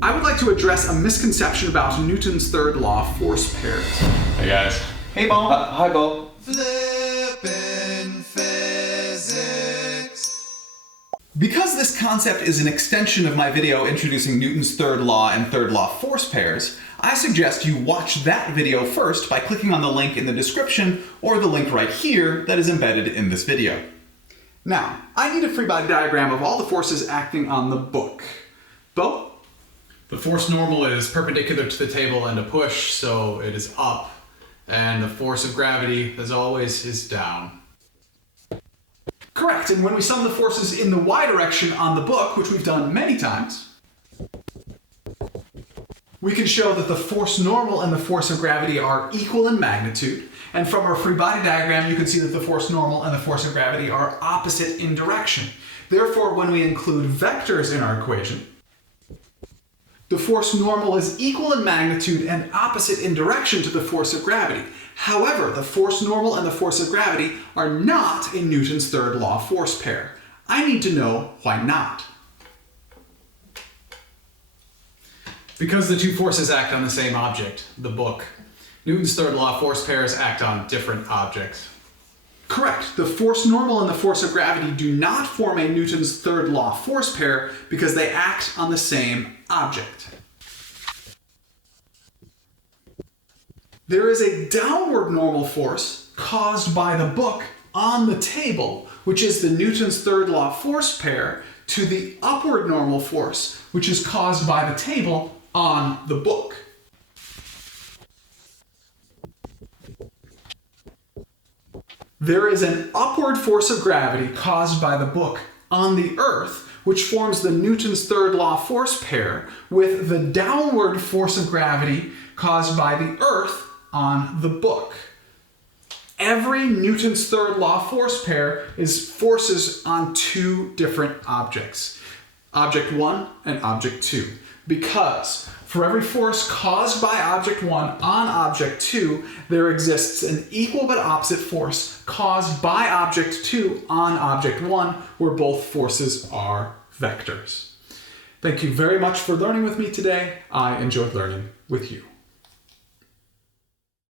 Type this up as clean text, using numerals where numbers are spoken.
I would like to address a misconception about Newton's third law, force pairs. Hey guys. Hey, Bo. Hi, Bo. Flippin' physics. Because this concept is an extension of my video introducing Newton's third law and third law force pairs, I suggest you watch that video first by clicking on the link in the description or the link right here that is embedded in this video. Now, I need a free body diagram of all the forces acting on the book. Bo? The force normal is perpendicular to the table and a push, so it is up. And the force of gravity, as always, is down. Correct, and when we sum the forces in the y direction on the book, which we've done many times, we can show that the force normal and the force of gravity are equal in magnitude. And from our free body diagram, you can see that the force normal and the force of gravity are opposite in direction. Therefore, when we include vectors in our equation, the force normal is equal in magnitude and opposite in direction to the force of gravity. However, the force normal and the force of gravity are not a Newton's third law force pair. I need to know why not. Because the two forces act on the same object, the book. Newton's third law force pairs act on different objects. Correct. The force normal and the force of gravity do not form a Newton's third law force pair because they act on the same object. There is a downward normal force caused by the book on the table, which is the Newton's third law force pair, to the upward normal force, which is caused by the table on the book. There is an upward force of gravity caused by the book on the Earth, which forms the Newton's third law force pair with the downward force of gravity caused by the Earth on the book. Every Newton's third law force pair is forces on two different objects, object 1 and object 2, because for every force caused by object 1 on object 2, there exists an equal but opposite force caused by object 2 on object 1, where both forces are vectors. Thank you very much for learning with me today. I enjoyed learning with you.